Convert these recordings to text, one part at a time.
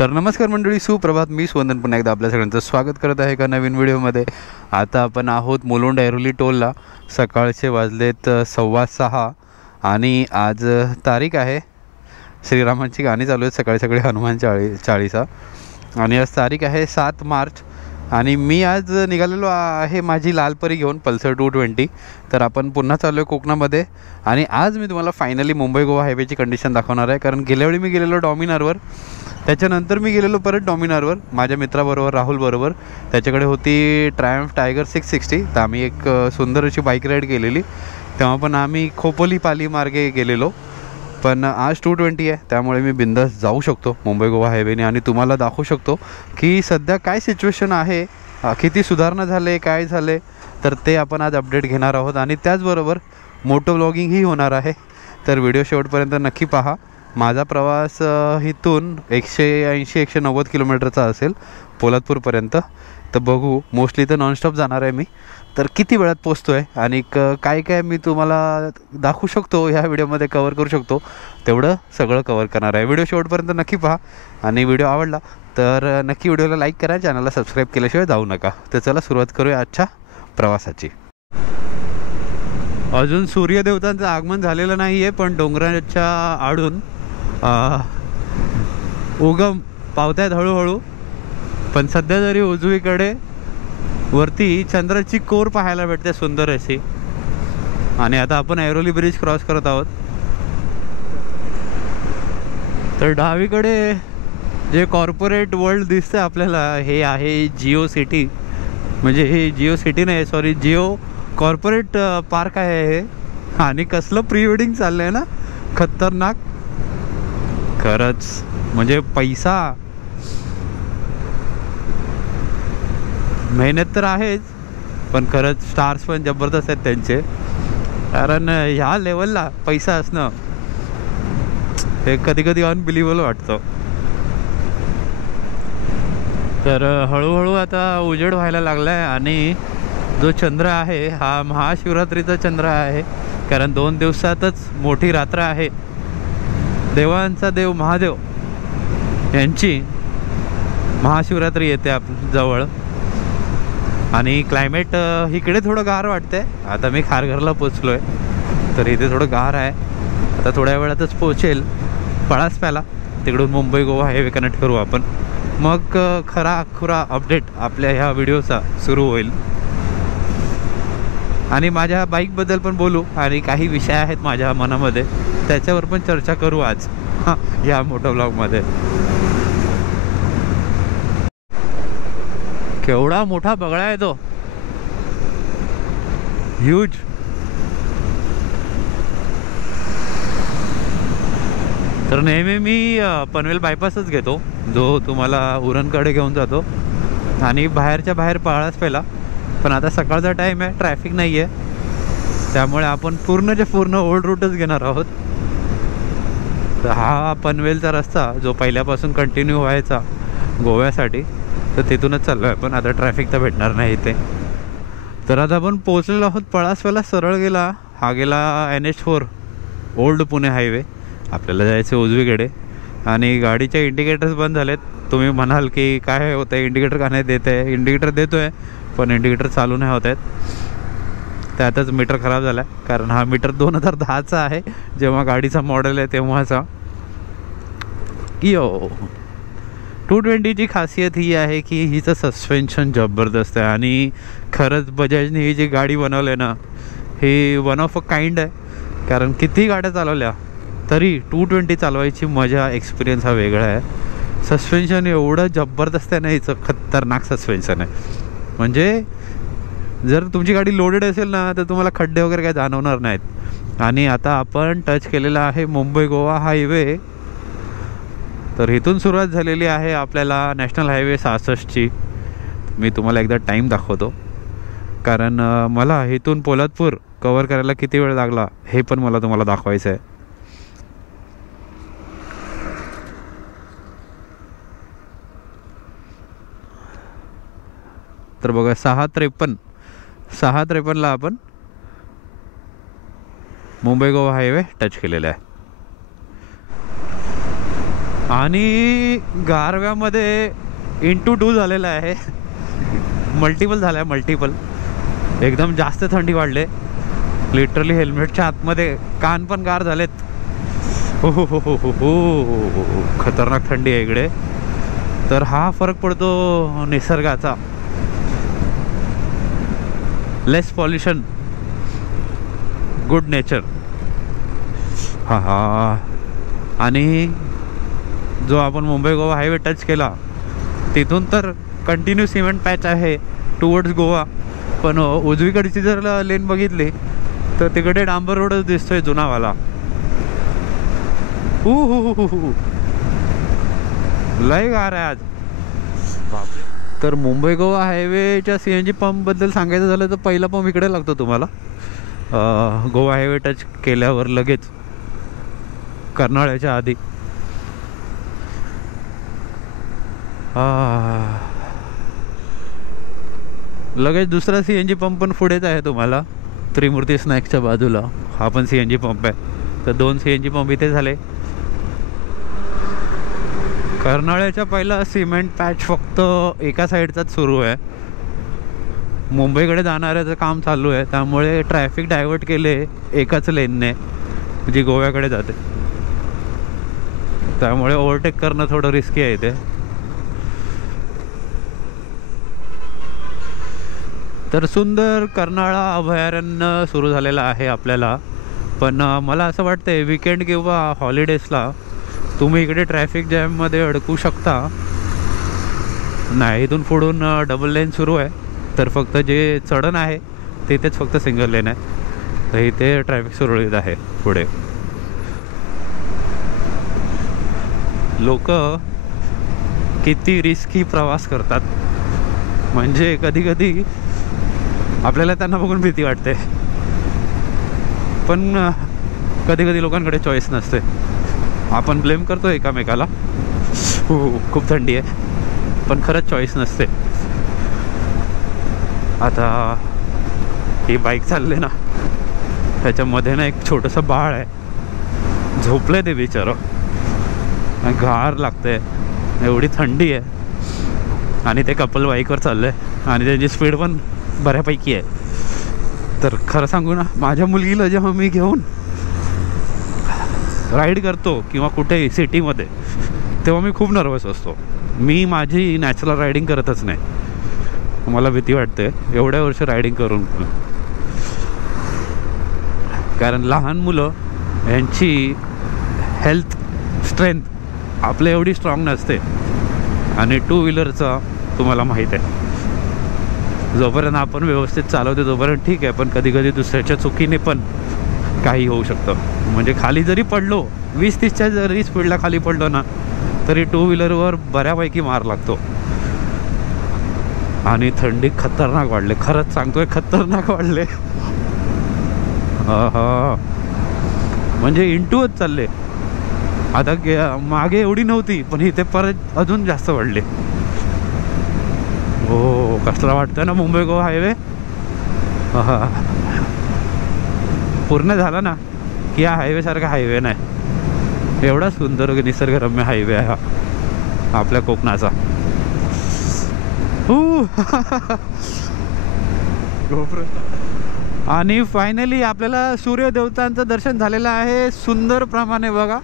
तर नमस्कार मंडळी, सुप्रभात. मी स्वंदन पुन्हा एकदा आपल्या सगळ्यांचं स्वागत करत आहे एका नवीन व्हिडिओमध्ये. आता आपण आहोत मुलुंड ऐरोली टोलला. सकाळचे वाजलेत 6:15 आणि आज तारीख आहे, श्रीरामांची गाणी चालू आहेत सकाळी सकाळी, हनुमान चाळीसा. आणि आज तारीख आहे 7 मार्च आणि मी आज निघालेलो आहे माझी लालपरी घेऊन, पल्सर 220. तर आपण पुन्हा चालू आहे कोकणामध्ये आणि आज मी तुम्हाला फायनली मुंबई गोवा हायवेची कंडिशन दाखवणार आहे. कारण गेल्यावेळी मी गेलेलो डॉमिनारवर, त्याच्यानंतर मी गेलेलो परत डॉमिनारवर माझ्या मित्राबरोबर, राहुलबरोबर. त्याच्याकडे होती ट्रायम्फ टायगर 660. तर आम्ही एक सुंदर अशी बाईक राईड केलेली. तेव्हा पण आम्ही खोपोली पाली मार्गे गेलेलो. पण आज 220 आहे, त्यामुळे मी बिंदास जाऊ शकतो मुंबई गोवा हायवेने आणि तुम्हाला दाखवू शकतो की सध्या काय सिच्युएशन आहे, किती सुधारणा झाले, काय झाले. तर ते आपण आज अपडेट घेणार आहोत आणि त्याचबरोबर मोटो व्लॉगिंगही होणार आहे. तर व्हिडिओ शेवटपर्यंत नक्की पहा. माझा प्रवास इथून 180-190 किलोमीटरचा असेल पोलादपूरपर्यंत. तर बघू, मोस्टली तर नॉनस्टॉप जाणार आहे मी. तर किती वेळात पोचतो आहे आणि काय काय मी तुम्हाला दाखवू शकतो, ह्या व्हिडिओमध्ये कवर करू शकतो, तेवढं सगळं कवर करणार आहे. व्हिडिओ शेवटपर्यंत नक्की पहा आणि व्हिडिओ आवडला तर नक्की व्हिडिओला लाईक करा, चॅनलला सबस्क्राईब केल्याशिवाय जाऊ नका. तर चला सुरुवात करूया आजच्या प्रवासाची. अजून सूर्यदेवतांचं आगमन झालेलं नाही आहे, पण डोंगराच्या आडून उगम पावत आहेत हळूहळू. पण सध्या तरी उजवीकडे वरती चंद्राची कोर पाहायला भेटते सुंदर अशी. आणि आता आपण ऐरोली ब्रिज क्रॉस करत आहोत. तर डावीकडे जे कॉर्पोरेट वर्ल्ड दिसतं आपल्याला, हे आहे जिओ सिटी. म्हणजे हे जिओ सिटी नाही, सॉरी, जिओ कॉर्पोरेट पार्क आहे हे. आणि कसलं प्री वेडिंग चाललं आहे ना, खतरनाक खरंच. म्हणजे पैसा, मेहनत तर आहेच, पण खरंच स्टार्स पण जबरदस्त आहेत त्यांचे. कारण ह्या लेवलला पैसा असणं हे कधी कधी अनबिलिव्हेबल वाटतं. तर हळूहळू आता उजेड व्हायला लागला आहे आणि जो चंद्र आहे हा महाशिवरात्रीचा चंद्र आहे. कारण 2 दिवसातच मोठी रात्र आहे. देवांचा देव महादेव यांची महाशिवरात्री येते जवळ. आणि क्लायमेट इकडे थोडं गार वाटतंय. आता मी खारघरला पोचलो आहे, तर इथे थोडं गार आहे. आता थोड्या वेळातच पोचेल पळासप्याला. तिकडून मुंबई गोवा हायवे कनेक्ट करू आपण. मग खरा अपडेट आपल्या ह्या व्हिडिओचा सुरू होईल. आणि माझ्या बाईकबद्दल पण बोलू आणि काही विषय आहेत माझ्या मनामध्ये, त्याच्यावर पण चर्चा करू आज ह्या मोठ्या व्लॉगमध्ये. केवढा मोठा बगळा आहे तो, ह्यूज. तर नेहमी मी पनवेल बायपासच घेतो, जो तुम्हाला उरणकडे घेऊन जातो आणि बाहेरच्या बाहेर पळासप्याला. पण आता सकाळचा टाईम आहे, ट्रॅफिक नाही आहे, त्यामुळे आपण पूर्णच्या पूर्ण ओल्ड रूटच घेणार आहोत. तर हा पनवेलचा रस्ता जो पहिल्यापासून कंटिन्यू व्हायचा गोव्यासाठी, तर तिथूनच चाललो आहे. पण आता ट्रॅफिक तर भेटणार नाही इथे. तर आता आपण पोचलेलो आहोत पळासप्याला. सरळ गेला, हा गेला NH4 ओल्ड पुणे हायवे. आपल्याला जायचं उजवीकडे आणि गाडीचे इंडिकेटर्स बंद झालेत. तुम्ही म्हणाल की काय होतं आहे, इंडिकेटर का नाही देत आहे? इंडिकेटर देतो आहे, पण इंडिकेटर चालू नाही होत आहेत. त्यातच मीटर खराब झाला आहे. कारण हा मीटर 2010चा आहे, जेव्हा गाडीचा मॉडेल आहे तेव्हाचा. 220ची खासियत ही आहे की हिचं सस्पेन्शन जबरदस्त आहे. आणि खरंच बजाजने ही जी गाडी बनवली आहे ना, ही वन ऑफ अ काइंड आहे. कारण किती गाड्या चालवल्या तरी 220 चालवायची मजा, एक्सपिरियन्स हा वेगळा आहे. सस्पेन्शन एवढं जबरदस्त आहे ना, हिचं खतरनाक सस्पेन्शन आहे. म्हणजे जर तुमची गाडी लोडेड असेल ना, तर तुम्हाला खड्डे वगैरे काय जाणवणार नाहीत. आणि आता आपण टच केलेला आहे मुंबई गोवा हायवे. तर इथून सुरुवात झालेली आहे आपल्याला नॅशनल हायवे 66ची. मी तुम्हाला एकदा टाईम दाखवतो, कारण मला इथून पोलादपूर कवर करायला किती वेळ लागला हे पण मला तुम्हाला दाखवायचं आहे. तर बघा, 6:53ला आपण मुंबई गोवा हायवे टच केलेला आहे. आणि गारव्यामध्ये *2 झालेला आहे. मल्टिपल झाला आहे, मल्टिपल. एकदम जास्त थंडी वाढले. लिटरली हेल्मेटच्या आतमध्ये कान पण गार झालेत. हो हो हो हो हो हो, खतरनाक थंडी आहे इकडे. तर हा फरक पडतो निसर्गाचा. लेस पॉल्युशन, गुड नेचर. हा हा. आणि जो आपण मुंबई गोवा हायवे टच केला तिथून तर कंटिन्यू सिमेंट पॅच आहे टुवर्ड्स गोवा. पण उजवीकडची जर लेन बघितली तर तिकडे डांबर रोडच दिसतोय जुनावाला. लय गार आहे आज. तर मुंबई गोवा हायवेच्या CNG पंपबद्दल सांगायचं झालं तर पहिला पंप इकडे लागतो तुम्हाला. गोवा हायवे टच केल्यावर लगेच कर्नाळ्याच्या आधी. लगेच दुसरा CNG पंप पण पुढेच आहे तुम्हाला, त्रिमूर्ती स्नॅक्सच्या बाजूला. हा पण CNG पंप आहे. तर 2 CNG पंप इथे झाले. कर्नाळ्याच्या पहिला सिमेंट पॅच फक्त एका साईडचाच सुरू आहे. मुंबईकडे जाणाऱ्याचं काम चालू आहे, त्यामुळे ट्रॅफिक डायव्हर्ट केले एकाच लेनने जी गोव्याकडे जाते. त्यामुळे ओव्हरटेक करणं थोडं रिस्की आहे इथे. तर सुंदर कर्नाळा अभयारण्य सुरू झालेलं आहे आपल्याला. पण मला असं वाटतंय वीकेंड किंवा हॉलिडेजला तुम्ही इकडे ट्रॅफिक जॅममध्ये अडकू शकता. नाही, इथून पुढून डबल लेन सुरू आहे. तर फक्त जे चढण आहे तिथेच फक्त सिंगल लेन आहे. तर इथे ट्रॅफिक सुरळीत आहे. पुढे लोक किती रिस्की प्रवास करतात, म्हणजे कधी कधी आपल्याला त्यांना बघून भीती वाटते. पण कधी कधी लोकांकडे चॉईस नसते. आपण ब्लेम करतो एकामेकाला, हो खूप थंडी आहे, पण खरंच चॉईस नसते. आता ही बाईक चालले ना, त्याच्यामध्ये ना एक छोटंसं बाळ आहे, झोपलंय ते बिचारं. गार लागतंय, एवढी थंडी आहे. आणि ते कपल बाईकवर चाललंय आणि त्याची स्पीड पण बऱ्यापैकी आहे. तर खरं सांगू ना, माझ्या मुलगीला जेव्हा मी घेऊन राईड करतो किंवा कुठे सिटीमध्ये, तेव्हा मी खूप नर्वस असतो. मी माझी नॅचरल रायडिंग करतच नाही. मला भीती वाटते एवढ्या वर्ष रायडिंग करून. कारण लहान मुलं यांची हेल्थ स्ट्रेंथ आपल्या एवढी स्ट्रॉंग नसते. आणि 2 व्हीलरचा तुम्हाला माहीत आहे, जोपर्यंत आपण व्यवस्थित चालवतो तोपर्यंत ठीक आहे, पण कधी कधी दुसऱ्याच्या चुकीने पण काही होऊ शकतं. म्हणजे खाली जरी पडलो, 20-30च्या जरी स्पीडला खाली पडलो ना, तरी 2 व्हीलरवर बऱ्यापैकी मार लागतो. आणि थंडी खतरनाक वाढले, खरंच सांगतोय खतरनाक वाढले. म्हणजे इंटूच चालले. आता मागे एवढी नव्हती, पण इथे परत अजून जास्त वाढले. हो, कसला वाटतं ना मुंबई गोवा हायवे. पूर्ण झाला ना की हा हायवेसारखा हायवे नाही. एवढा सुंदर निसर्गरम्य हायवे आहे हा आपल्या कोकणाचा. आणि फायनली आपल्याला सूर्यदेवतांचं दर्शन झालेलं आहे सुंदर प्रमाणे. बघा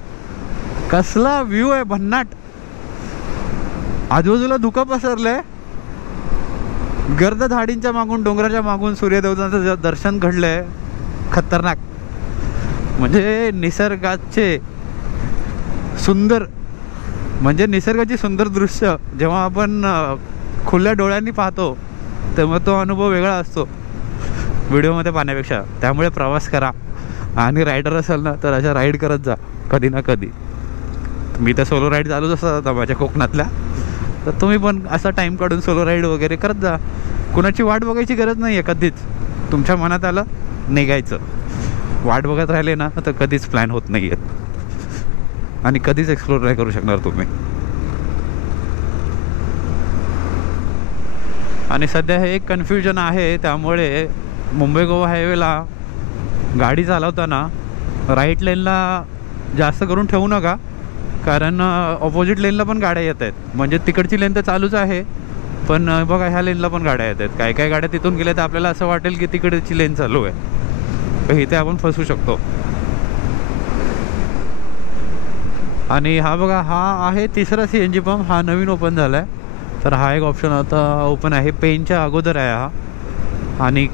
कसला व्ह्यू आहे, भन्नाट. आजूबाजूला धुकं पसरलंय, गर्द झाडींच्या मागून, डोंगराच्या मागून सूर्यदेवतांचं दर्शन घडलंय. खतरनाक. म्हणजे निसर्गाचे सुंदर, म्हणजे निसर्गाची सुंदर दृश्य जेव्हा आपण खुल्या डोळ्यांनी पाहतो तेव्हा तो अनुभव वेगळा असतो व्हिडिओमध्ये पाहण्यापेक्षा. त्यामुळे प्रवास करा. आणि रायडर असेल ना तर अशा राईड करत जा कधी ना कधी. मी तर सोलो राईड चालूच असतात आता माझ्या कोकणातल्या. तर तुम्ही पण असा टाईम काढून सोलो राईड वगैरे करत जा. कुणाची वाट बघायची गरज नाही आहे कधीच. तुमच्या मनात आलं निघायचं. वाट बघत राहिले ना तर कधीच प्लॅन होत नाही आहेत आणि कधीच एक्सप्लोर नाही करू शकणार तुम्ही. आणि सध्या हे एक कन्फ्युजन आहे, त्यामुळे मुंबई गोवा हायवेला गाडी चालवताना राईट लेनला जास्त करून ठेवू नका. कारण ऑपोजिट लेनला पण गाड्या येत आहेत. म्हणजे तिकडची लेन तर चालूच आहे, पण बघा ह्या लेनला पण गाड्या येत आहेत. काही गाड्या तिथून गेल्या तर आपल्याला असं वाटेल की तिकडची लेन चालू आहे, तर इथे आपण फसू शकतो. आणि हा बघा, हा आहे तिसरा CNG पंप. हा नवीन ओपन झाला आहे, तर हा एक ऑप्शन आता ओपन आहे. पेनच्या अगोदर आहे हा. आणि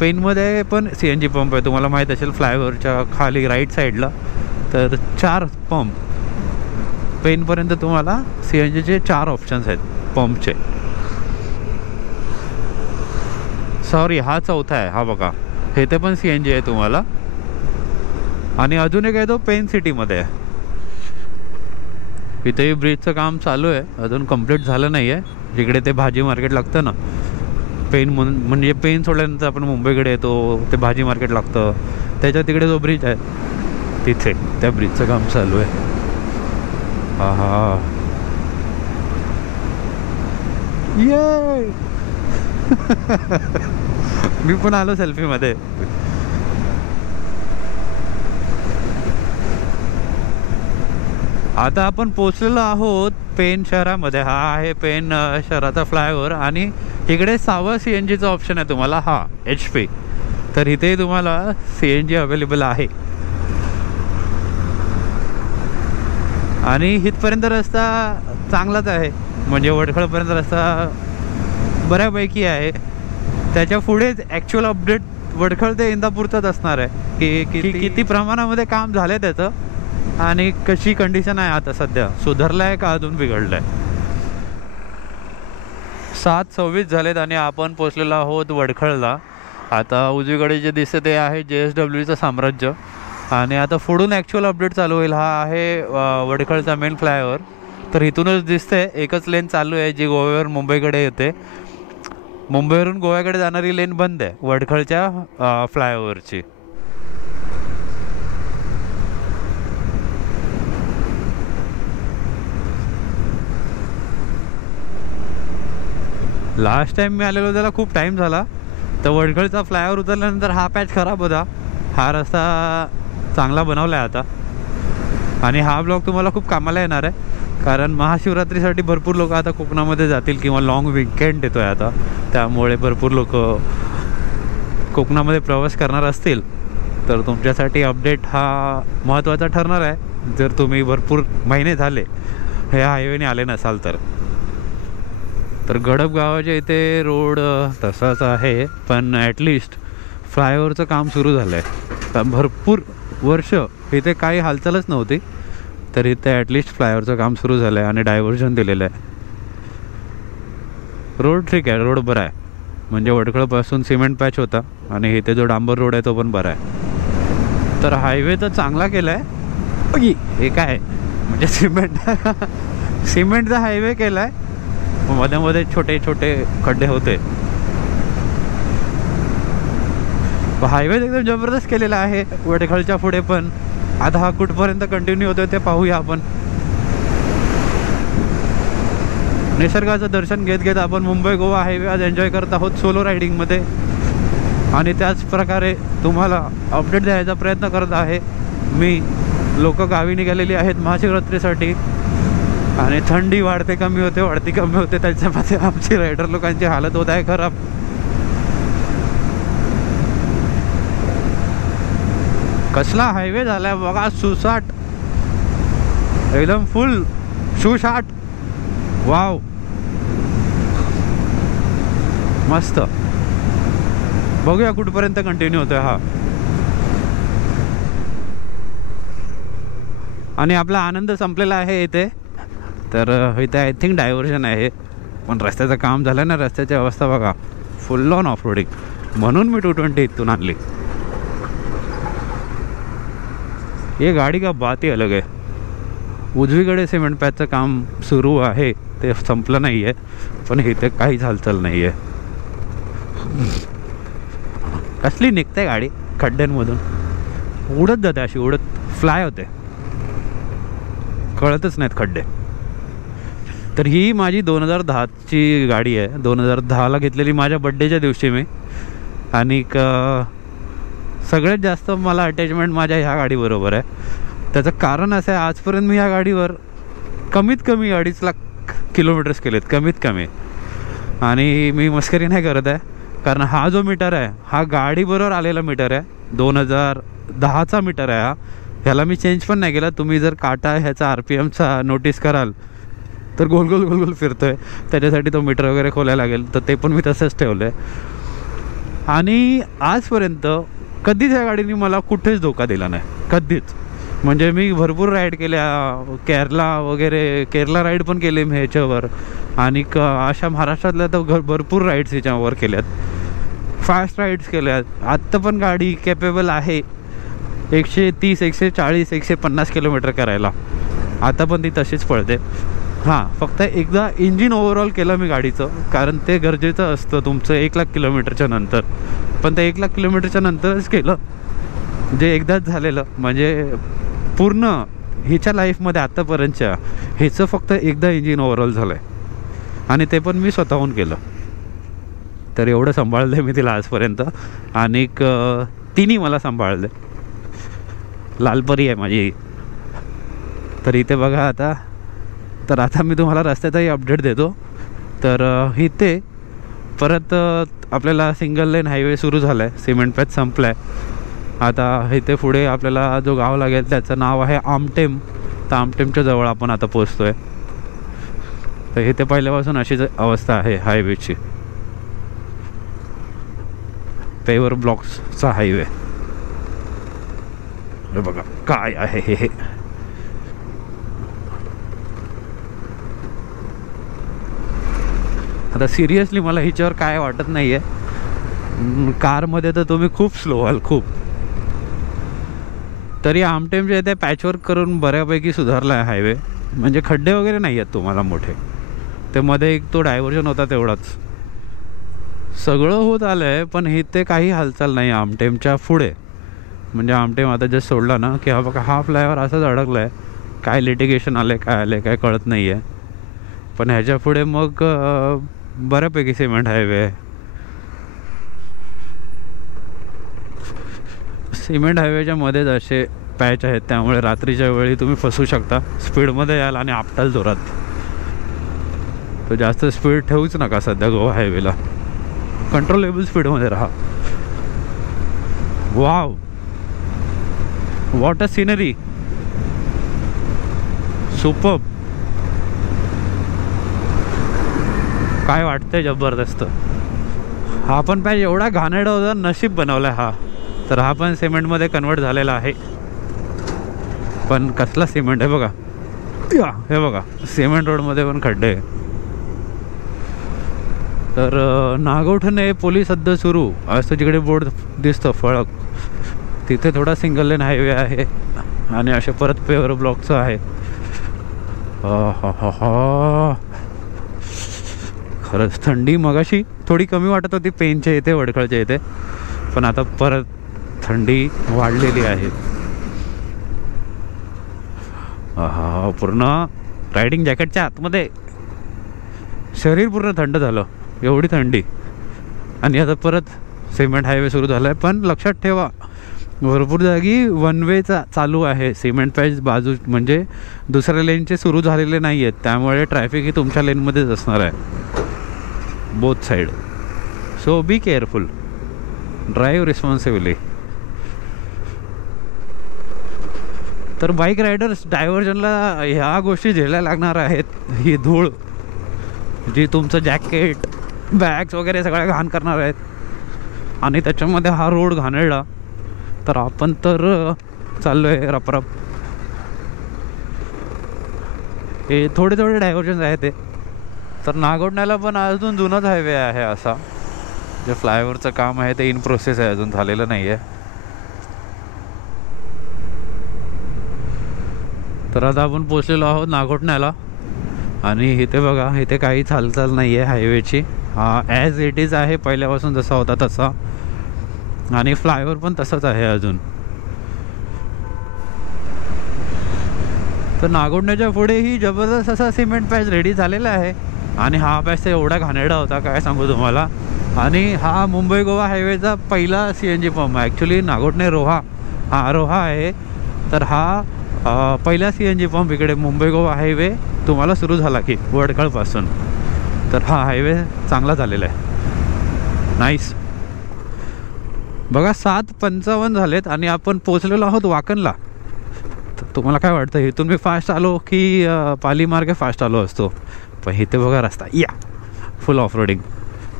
पेनमध्ये पण CNG पंप आहे. तुम्हाला माहीत असेल, फ्लायओव्हरच्या खाली राईट साईडला तर 4 पंप. पेनपर्यंत तुम्हाला CNGचे 4 ऑप्शन्स आहेत पंपचे. सॉरी, हा चौथा आहे. हा बघा, हे ते पण CNG आहे तुम्हाला. आणि अजून एक आहे तो पेन सिटीमध्ये आहे. इथेही ब्रिजचं काम चालू आहे, अजून कंप्लीट झालं नाही आहे. जिकडे ते भाजी मार्केट लागतं ना, पेन म्हणजे पेन सोडल्यानंतर आपण मुंबईकडे येतो, ते भाजी मार्केट लागतं, त्याच्या तिकडे जो ब्रिज आहे तिथे त्या ब्रिजचं काम चालू आहे. हा हा, ये मी पण आलो सेल्फीमध्ये. आता आपण पोचलेलो आहोत पेन शहरामध्ये. हा आहे पेन शहराचा फ्लायओव्हर. आणि इकडे 6वा CNGचा ऑप्शन आहे तुम्हाला, हा HP. तर इथे तुम्हाला CNG अवेलेबल आहे. आणि इथपर्यंत रस्ता चांगलाच आहे, म्हणजे वडखळपर्यंत रस्ता बऱ्यापैकी आहे. त्याच्या पुढेच ॲक्च्युअल अपडेट वडखळ ते इंदापूरचाच असणार आहे की किती प्रमाणामध्ये काम झालं आहे त्याचं, आणि कशी कंडिशन आहे आता सध्या, सुधारलं आहे का अजून बिघडलं आहे. 7:26 झालेत आणि आपण पोचलेलो आहोत वडखळला. आता उजवीकडे जे दिसतं ते आहे JSWचं साम्राज्य. आणि आता पुढून ॲक्च्युअल अपडेट चालू होईल. हा आहे वडखळचा मेन फ्लायओव्हर. तर इथूनच दिसतंय एकच लेन चालू आहे जी गोव्यावरून मुंबईकडे येते. मुंबईवरून गोव्याकडे जाणारी लेन बंद आहे वडखळच्या फ्लायओव्हरची. लास्ट टाइम मी आलेलो त्याला खूप टाईम झाला. तर वडखळचा फ्लायओव्हर उतरल्यानंतर हा पॅच खराब होता. हा रस्ता चांगला बनवला आहे आता. आणि हा ब्लॉग तुम्हाला खूप कामाला येणार आहे, कारण महाशिवरात्रीसाठी भरपूर लोक आता कोकणामध्ये जातील, किंवा लॉंग वीकेंड येतो आहे आता, त्यामुळे भरपूर लोक कोकणामध्ये प्रवास करणार असतील. तर तुमच्यासाठी अपडेट हा महत्त्वाचा ठरणार आहे, जर तुम्ही भरपूर महिने झाले ह्या हायवेने आले नसाल तर. गडप गावाच्या इथे रोड तसाच आहे, पण ॲटलिस्ट फ्लायओव्हरचं काम सुरू झालं आहे. भरपूर वर्ष इथे काही हालचालच नव्हती, तर इथे ॲटलिस्ट फ्लायओव्हरचं काम सुरू झालं आहे आणि डायव्हर्जन दिलेलं आहे. रोड ठीक आहे, रोड बरा आहे. म्हणजे वडखळपासून सिमेंट पॅच होता, आणि इथे जो डांबर रोड आहे तो पण बरा आहे. तर हायवे तर चांगला केला आहे. हे काय म्हणजे सिमेंटचा हायवे केला आहे. मध्ये मध्ये छोटे छोटे खड्डे होते. हायवे एकदम जबरदस्त केलेला आहे वडखळच्या पुढे पण. आता हा कुठपर्यंत कंटिन्यू होतोय ते पाहूया आपण. निसर्गाचं दर्शन घेत घेत आपण मुंबई गोवा हायवे आज एन्जॉय करत आहोत सोलो रायडिंगमध्ये. आणि त्याच प्रकारे तुम्हाला अपडेट द्यायचा प्रयत्न करत आहे मी. लोक गावी निघालेली आहेत महाशिवरात्रीसाठी, आणि थंडी वाढते कमी होते, वाढती कमी होते, त्याच्यामध्ये आमची रायडर लोकांची हालत होत आहे खराब. कसला हायवे झालाय बघा, सुसाट एकदम फुल सुसाट. वाव, मस्त. बघूया कुठपर्यंत कंटिन्यू होतोय हा. आणि आपला आनंद संपलेला आहे इथे. तर इथे आय थिंक डायव्हर्जन आहे, पण रस्त्याचं काम झालं ना. रस्त्याची अवस्था बघा, फुल ऑन ऑफ रोडिंग. म्हणून मी 220 इथून आणली. ये गाडी का बात ही अलग आहे. उजवीकडे सिमेंट पॅचचं काम सुरू आहे, ते संपलं नाही आहे, पण इथे काहीच हालचाल नाही आहे. कसली निघते गाडी खड्ड्यांमधून, उडत जाते अशी, उडत फ्लाय होते, कळतच नाहीत खड्डे. तर ही माझी 2010ची गाडी आहे. 2010ला घेतलेली माझ्या बड्डेच्या दिवशी मी. आणि सगळ्यात जास्त मला अटॅचमेंट माझ्या ह्या गाडीबरोबर आहे. त्याचं कारण असं आहे, आजपर्यंत मी या गाडीवर कमीत कमी 2.5 लाख किलोमीटर्स केलेत, कमीत कमी. आणि मी मस्करी नाही करत आहे, कारण हा जो मीटर आहे हा गाडीबरोबर आलेला मीटर आहे. 2010चा मीटर आहे हा. ह्याला मी चेंज पण नाही केला. तुम्ही जर काटा ह्याचा RPMचा नोटीस कराल तर गोल गोल गोल गोल फिरतो आहे. त्याच्यासाठी तो मीटर वगैरे खोलायला लागेल, तर ते पण मी तसंच ठेवलं आहे. आणि आजपर्यंत कधीच या गाडीने मला कुठेच धोका दिला नाही, कधीच. म्हणजे मी भरपूर राईड केल्या, केरला वगैरे, केरला राईड पण केले मी ह्याच्यावर. आणि अशा महाराष्ट्रातल्या तर भरपूर राईड्स ह्याच्यावर केल्यात, फास्ट राईड्स केल्यात. आत्ता पण गाडी कॅपेबल आहे 130, 140, 150 किलोमीटर करायला. आता पण ती तशीच पळते. हां, फक्त एकदा इंजिन ओव्हरऑल केलं मी गाडीचं, कारण ते गरजेचं असतं तुमचं 1 लाख किलोमीटरच्या नंतर. पण ते 1 लाख किलोमीटरच्या नंतरच केलं, जे एकदाच झालेलं. म्हणजे पूर्ण हिच्या लाईफमध्ये आत्तापर्यंतच्या ह्याचं फक्त एकदा इंजिन ओव्हरऑल झालं आहे, आणि ते पण मी स्वतःहून केलं. तर एवढं सांभाळलं आहे मी तिला आजपर्यंत. आणि तिने मला सांभाळलं. लालपरी आहे माझी. तर इथे बघा आता, तर आता मी तुम्हाला रस्त्याचाही अपडेट देतो. तर इथे परत आपल्याला सिंगल लेन हायवे सुरू झाला आहे, सिमेंट पॅच संपला आहे. आता इथे पुढे आपल्याला जो गाव लागेल त्याचं नाव आहे आमटेम. तर आमटेमच्या जवळ आपण आता पोचतो आहे. तर इथे पहिल्यापासून अशीच अवस्था आहे हायवेची, पेवर ब्लॉक्सचा हायवे. हे बघा काय आहे हे. आता सिरियसली मला हिच्यावर काय वाटत नाही आहे. कारमध्ये तर तुम्ही खूप स्लो व्हाल, खूप. तरी आमटेमच्या इथे पॅचवर्क करून बऱ्यापैकी सुधारला आहे हायवे. म्हणजे खड्डे वगैरे नाही आहेत तुम्हाला मोठे. ते मध्ये एक तो डायव्हर्जन होता तेवढाच. सगळं होत आलं आहे, पण इथे काही हालचाल नाही आमटेमच्या पुढे. म्हणजे आमटेम आता जस्ट सोडला ना की हा बघा, हा फ्लायओव्हर असाच अडकला आहे. काय लिटिगेशन आलं, काय आलं, काय कळत नाही आहे. पण ह्याच्या पुढे मग बऱ्यापैकी सिमेंट हायवे आहे. सिमेंट हायवेच्या मध्येच असे पॅच आहेत, त्यामुळे रात्रीच्या वेळी तुम्ही फसू शकता. स्पीडमध्ये याल आणि आपटाल जोरात. तर जास्त स्पीड ठेवूच नका सध्या गोवा हायवेला. कंट्रोलेबल स्पीडमध्ये राहा. Wow, what a scenery, superb. काय वाटतंय, जबरदस्त. हा पण पॅच एवढा घाणेरडा होता, नशीब बनवला हा. तर हा पण सिमेंटमध्ये कन्वर्ट झालेला आहे. पण कसला सिमेंट आहे बघा. हे बघा, सिमेंट रोडमध्ये पण खड्डे. तर नागोठणे पोलीस हद्द सुरू असं जिकडे बोर्ड दिसतं फळक, तिथे थोडा सिंगल लेन हायवे आहे. आणि असे परत पेवर ब्लॉकचं आहे. खरंच थंडी मगाशी थोडी कमी वाटत होती पेनच्या इथे, वडखळच्या इथे. पण आता परत थंडी वाढलेली आहे. पूर्ण रायडिंग जॅकेटच्या आतमध्ये शरीर पूर्ण थंड झालं, एवढी थंडी. आणि आता परत सिमेंट हायवे सुरू झाला आहे. पण लक्षात ठेवा, भरपूर जागी वन वेचा चालू आहे. सिमेंट पॅच बाजू म्हणजे दुसऱ्या लेनचे सुरू झालेले नाही आहेत, त्यामुळे ट्रॅफिक ही तुमच्या लेनमध्येच असणार आहे, both side. So be careful, drive responsibly. तर बाईक रायडर्स, डायव्हर्जनला ह्या गोष्टी झेलायला लागणार आहेत. ही धूळ जी तुमचं जॅकेट, बॅग्स वगैरे सगळ्या घाण करणार आहेत. आणि त्याच्यामध्ये हा रोड घाणेरडा. तर आपण तर चाललो आहे रपरप. हे थोडे थोडे डायव्हर्जन्स आहेत ते. तर नागोठण्याला पण अजून जुनाच हायवे आहे असा. जे फ्लायओव्हरचं काम आहे ते इन प्रोसेस आहे, अजून झालेलं नाही आहे. तर आता आपण पोचलेलो आहोत नागोठण्याला. आणि इथे बघा, इथे काहीच हालचाल नाही आहे हायवेची. हा ॲज इट इज आहे, पहिल्यापासून जसा होता तसा. आणि फ्लायओव्हर पण तसाच आहे अजून. तर नागोठण्याच्या पुढेही जबरदस्त असा सिमेंट पॅच रेडी झालेला आहे. आणि हा पॅच तर एवढा घाणेरडा होता काय सांगू तुम्हाला. आणि हा मुंबई गोवा हायवेचा पहिला CNG पंप आहे ॲक्च्युली. नागोठणे रोहा, हा रोहा आहे. तर हा पहिला CNG पंप इकडे मुंबई गोवा हायवे तुम्हाला सुरू झाला की वडखळपासून, तर हा हायवे चांगला झालेला आहे. नाईस. बघा 7:55 झालेत आणि आपण पोचलेलो आहोत वाकणला. तर तुम्हाला काय वाटतं, इथून मी फास्ट आलो की पाली मार्गे फास्ट आलो असतो? पण इथे बघा रस्ता या फुल ऑफ रोडिंग,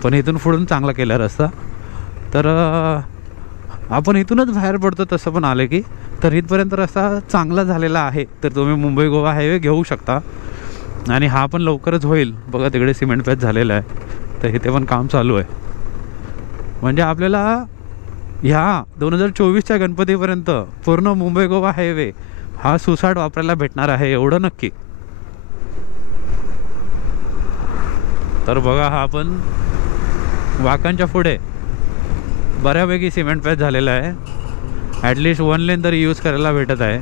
पण इथून पुढून चांगला केला रस्ता. तर आपण इथूनच बाहेर पडतो तसं पण आले की, तर इथपर्यंत रस्ता चांगला झालेला आहे. तर तुम्ही मुंबई गोवा हायवे घेऊ शकता आणि हा पण लवकरच होईल. बघा तिकडे सिमेंट पॅच झालेला आहे, तर इथे पण काम चालू आहे. म्हणजे आपल्याला ह्या 2024च्या गणपतीपर्यंत पूर्ण मुंबई गोवा हायवे हा सुसाट वापरायला भेटणार आहे, एवढं नक्की. तर बघा हा पण वाकणच्या पुढे बऱ्यापैकी सिमेंट पॅच झालेला आहे. ॲटलिस्ट 1 लेन तरी यूज करायला भेटत आहे.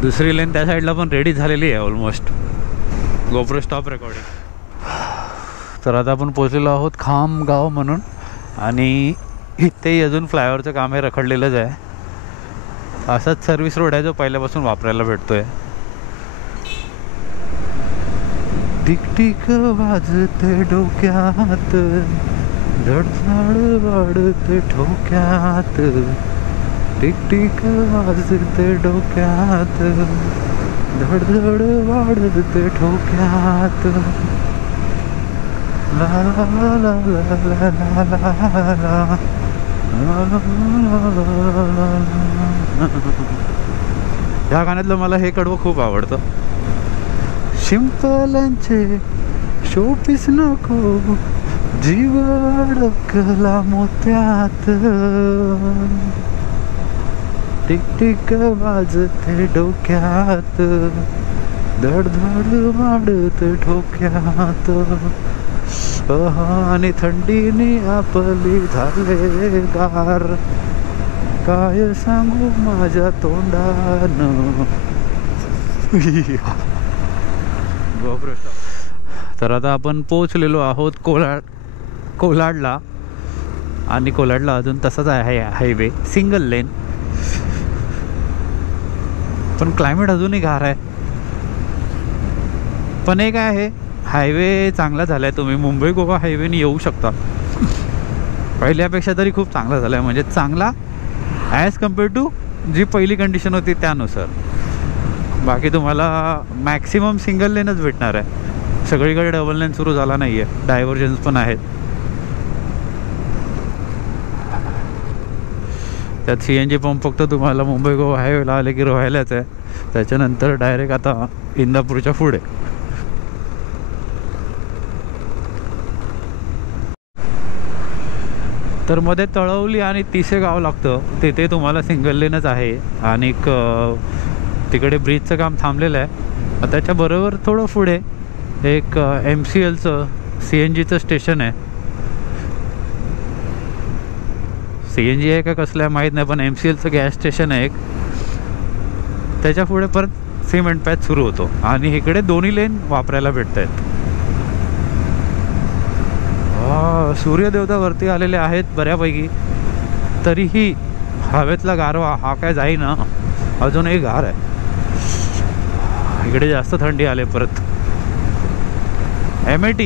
दुसरी लेन त्या साईडला पण रेडी झालेली आहे ऑलमोस्ट. GoPro stop recording. तर आता आपण पोचलेलो आहोत खामगाव म्हणून, आणि इथे अजून फ्लायओव्हरचं काम हे रखडलेलंच आहे. असाच सर्व्हिस रोड आहे जो पहिल्यापासून वापरायला भेटतोय. टिकटिक वाजते डोक्यात, धडधड वाढते ठोक्यात, टिकटिक वाजते डोक्यात, धडधड वाढते ठोक्यात. ला ला ला ला ला ला ला. ह्या गाण्यातलं मला हे कडवं खूप आवडतं. शिंपलांचे शोपीस नको, जीव अडकला मोत्यात, टिकटिक वाजते डोक्यात, धडधड वाढते ठोक्यात. आणि थंडीने आपली झाले गार, काय सांगू माझ्या तोंडानं. तर आता आपण पोचलेलो आहोत कोलाडला, आणि कोलाडला अजून तसाच आहे हायवे, सिंगल लेन. पण क्लायमेट अजूनही गार आहे. पण एक आहे, हायवे चांगला झाला आहे. तुम्ही मुंबई गोवा हायवेने येऊ शकता. पहिल्यापेक्षा तरी खूप चांगला झाला आहे, म्हणजे चांगला ॲज कम्पेअर टू जी पहिली कंडिशन होती त्यानुसार. बाकी तुम्हाला मॅक्सिमम सिंगल लेनच भेटणार आहे. सगळीकडे डबल लेन सुरू झाला नाही आहे, डायव्हर्जन्स पण आहेत. त्यात CNG पंप फक्त तुम्हाला मुंबई गोवा हायवेला आले की रोहायलाच आहे. त्याच्यानंतर डायरेक्ट आता इंदापूरच्या पुढे. तर मध्ये तळवली आणि तिसेगाव लागतं, तिथे तुम्हाला सिंगल लेनच आहे. आणि तिकडे ब्रिजचं काम थांबलेलं आहे. त्याच्याबरोबर थोडं पुढे एक MCLचं CNGचं स्टेशन आहे. CNG आहे का कसलं आहे माहीत नाही, पण MCLचं गॅस स्टेशन आहे एक. त्याच्या पुढे परत सिमेंट पॅच सुरू होतो, आणि इकडे दोन्ही लेन वापरायला भेटत आहेत. सूर्यदेवता वरती आलेले आहेत बऱ्यापैकी, तरीही हवेतला गारवा हा काय जाईना, अजूनही गार आहे. इकडे जास्त थंडी आले परत. MAT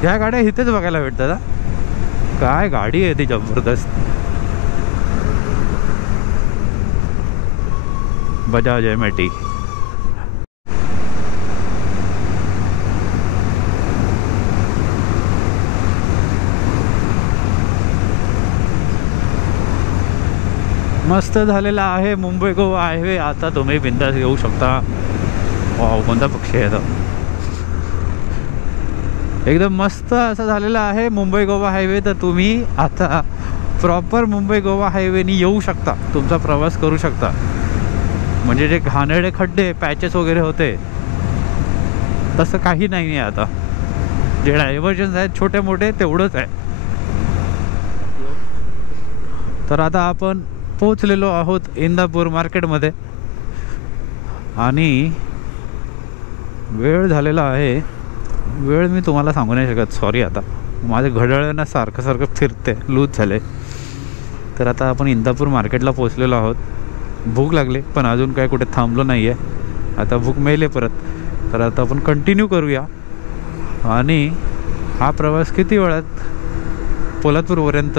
ह्या गाड्या इथेच बघायला भेटतात. काय गाडी आहे ती जबरदस्त. बजाज MAT. मस्त झालेला आहे मुंबई गोवा हायवे. आता तुम्ही बिंदास येऊ शकता. वाव, कोणता पक्षी आहे तो. एकदम मस्त असं झालेला आहे मुंबई गोवा हायवे. तर तुम्ही आता प्रॉपर मुंबई गोवा हायवेनी येऊ शकता, तुमचा प्रवास करू शकता. म्हणजे जे घाणेरडे खड्डे पॅचेस वगैरे होते तसं काही नाही आहे आता. जे डायव्हर्जन्स आहेत छोटे मोठे तेवढंच आहे. तर आता आपण पोचलेलो आहोत इंदापूर मार्केटमध्ये, आणि वेळ झालेला आहे वेळ मी तुम्हाला सांगू नाही शकत, सॉरी. आता माझे घड्याळ ना सारखं फिरते, लूज झाले. तर आता आपण इंदापूर मार्केटला पोचलेलो आहोत. भूक लागली पण अजून काय कुठे थांबलो नाही आहे. आता भूक मेले परत. तर आता आपण कंटिन्यू करूया आणि हा प्रवास किती वेळात पोलादपूरपर्यंत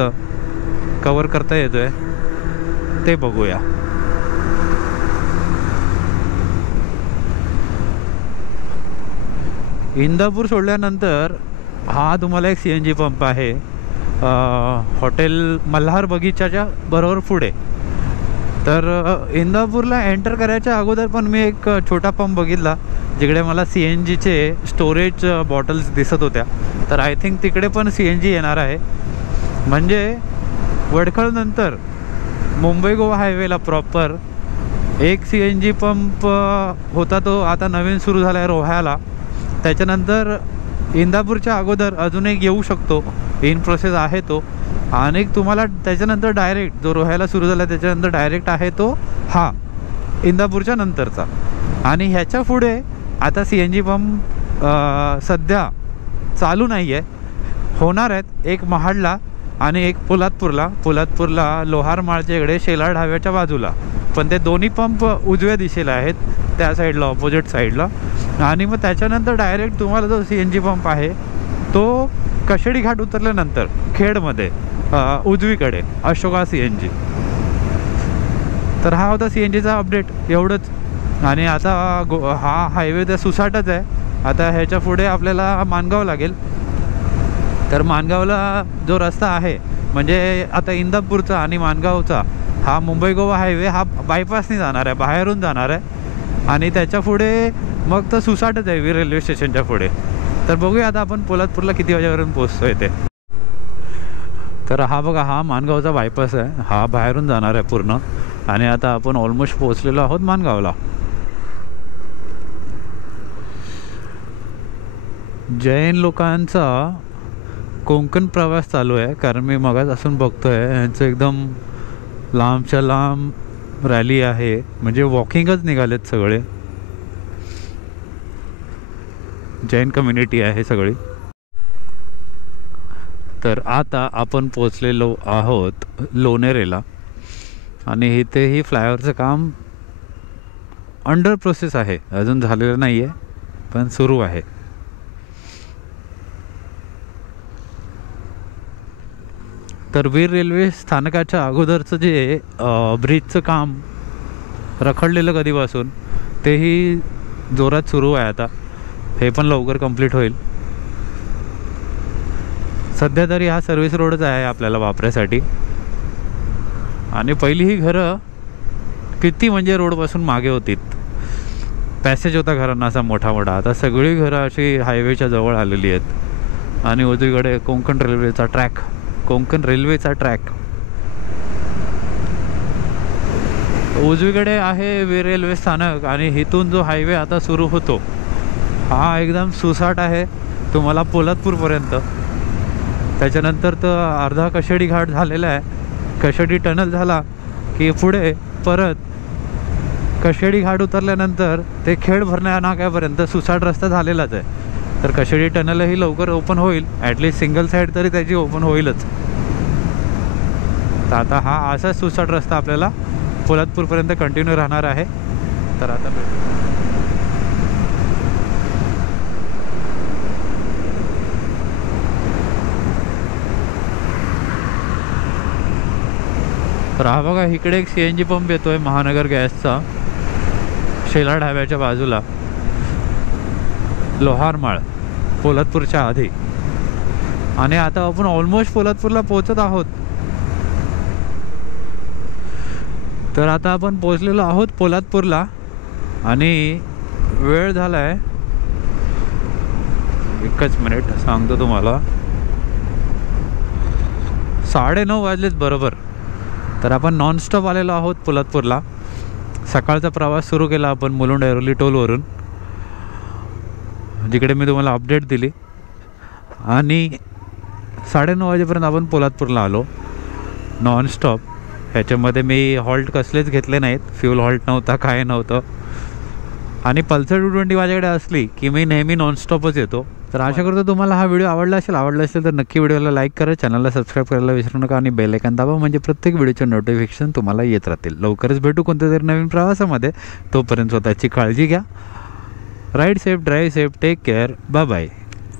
कवर करता येतो आहे ते बघूया. इंदापूर सोडल्यानंतर हा तुम्हाला एक CNG पंप आहे, हॉटेल मल्हार बगीचाच्या बरोबर पुढे. तर इंदापूरला एंटर करायच्या अगोदर पण मी एक छोटा पंप बघितला जिकडे मला CNGचे स्टोरेज बॉटल्स दिसत होत्या. तर आय थिंक तिकडे पण CNG येणार आहे. म्हणजे वडखळनंतर मुंबई गोवा हायवेला प्रॉपर एक CNG पंप होता, तो आता नवीन सुरू झाला आहे रोह्याला. त्याच्यानंतर इंदापूरच्या अगोदर अजून एक येऊ शकतो, इन प्रोसेस आहे तो. आणि तुम्हाला त्याच्यानंतर डायरेक्ट जो रोह्याला सुरू झाला त्याच्यानंतर डायरेक्ट आहे तो हा इंदापूरच्या नंतरचा. आणि ह्याच्या पुढे आता CNG पंप सध्या चालू नाही आहे, होणार आहेत. एक महाडला आणि एक पोलादपूरला लोहार माळच्या इकडे शेलार ढाब्याच्या बाजूला. पण ते दोन्ही पंप उजव्या दिशेला आहेत, त्या साईडला, ऑपोजिट साईडला. आणि मग त्याच्यानंतर डायरेक्ट तुम्हाला जो CNG पंप आहे तो कशेडी घाट उतरल्यानंतर खेडमध्ये उजवीकडे अशोका CNG. तर हा होता CNGचा अपडेट, एवढंच. आणि आता हा हायवे तर सुसाटच आहे. आता ह्याच्या पुढे आपल्याला माणगाव लागेल. तर माणगावला जो रस्ता आहे म्हणजे आता इंदापूरचा आणि माणगावचा हा मुंबई गोवा हायवे हा बायपासने जाणार आहे, बाहेरून जाणार आहे. आणि त्याच्या पुढे मग तर सुसाटच आहे रेल्वे स्टेशनच्या पुढे. तर बघूया आता आपण पोलादपूरला किती वाजेपर्यंत पोहोचतोय ते. तर हा बघा, हा माणगावचा बायपास आहे, हा बाहेरून जाणार आहे पूर्ण. आणि आता आपण ऑलमोस्ट पोहोचलेलो आहोत माणगावला. जैन लोकांचा कोकण प्रवास चालू आहे, कारण मी मगापासून बघतोय यांचं एकदम लांबच्या लांब रॅली आहे. म्हणजे वॉकिंगच निघालेत सगळे, जैन कम्युनिटी आहे सगळी. तर आता आपण पोचलेलो आहोत लोणेरेला. आणि इथेही फ्लायओव्हरचं काम अंडर प्रोसेस आहे, अजून झालेलं नाही आहे पण सुरू आहे. तर वीर रेल्वे स्थानकाच्या अगोदरचं जे ब्रिजचं काम रखडलेलं कधीपासून तेही जोरात सुरू आहे. आता हे पण लवकर कंप्लीट होईल. सध्या तरी हा सर्व्हिस रोडच आहे आपल्याला वापरायसाठी. आणि पहिली ही घरं किती म्हणजे रोडपासून मागे होती, पॅसेज होता घरांना असा मोठा मोठा. आता सगळी घरं अशी हायवेच्या जवळ आलेली आहेत. आणि उजवीकडे कोकण रेल्वेचा ट्रॅक उजवीकडे आहे वीर रेल्वे स्थानक. आणि इथून जो हायवे आता सुरू होतो हा एकदम सुसाट आहे तुम्हाला पोलादपूरपर्यंत. त्याच्यानंतर तर अर्धा कशेडी घाट झालेला आहे. कशेडी टनल झाला की पुढे परत कशेडी घाट उतरल्यानंतर ते खेड भरण्या नाक्यापर्यंत सुसाट रस्ता झालेलाच आहे. तर कशेडी टनलही लवकर ओपन होईल, ॲटलिस्ट सिंगल साईड तरी त्याची ओपन होईलच. तर आता हा असाच सुसाट रस्ता आपल्याला पोलादपूरपर्यंत कंटिन्यू राहणार आहे. तर आता तर हा बघा, इकडे एक CNG पंप येतोय महानगर गॅसचा, शेलार ढाब्याच्या बाजूला, लोहारमाळ, पोलादपूरच्या आधी. आणि आता आपण ऑलमोस्ट पोलादपूरला पोहोचत आहोत. तर आता आपण पोहोचलेलो आहोत पोलादपूरला. आणि वेळ झाला आहे, एकच मिनिट सांगतो तुम्हाला, 9:30 वाजलेत बरोबर. तर आपण नॉनस्टॉप आलेलो आहोत पोलादपूरला. सकाळचा प्रवास सुरू केला आपण मुलुंड ऐरोली टोलवरून, जिकडे मी तुम्हाला अपडेट दिली. आणि 9:30 वाजेपर्यंत आपण पोलादपूरला आलो नॉनस्टॉप. ह्याच्यामध्ये मी हॉल्ट कसलेच घेतले नाहीत, फ्यूल हॉल्ट नव्हता, काय नव्हतं. आणि पल्सर 220 माझ्याकडे असली की मी नेहमी नॉनस्टॉपच येतो, तर आशा करतो तुम्हाला हा व्हिडिओ आवडला असेल तर नक्की व्हिडिओला लाईक करा, चॅनलला सबस्क्राईब करायला विसरू नका आणि बेल आयकॉन दाबा, म्हणजे प्रत्येक व्हिडिओचे नोटिफिकेशन तुम्हाला येत राहतील. लवकरच भेटू कोणत्या तरी नवीन प्रवासामध्ये. तोपर्यंत स्वतःची काळजी घ्या. Ride safe, drive safe, take care, bye bye.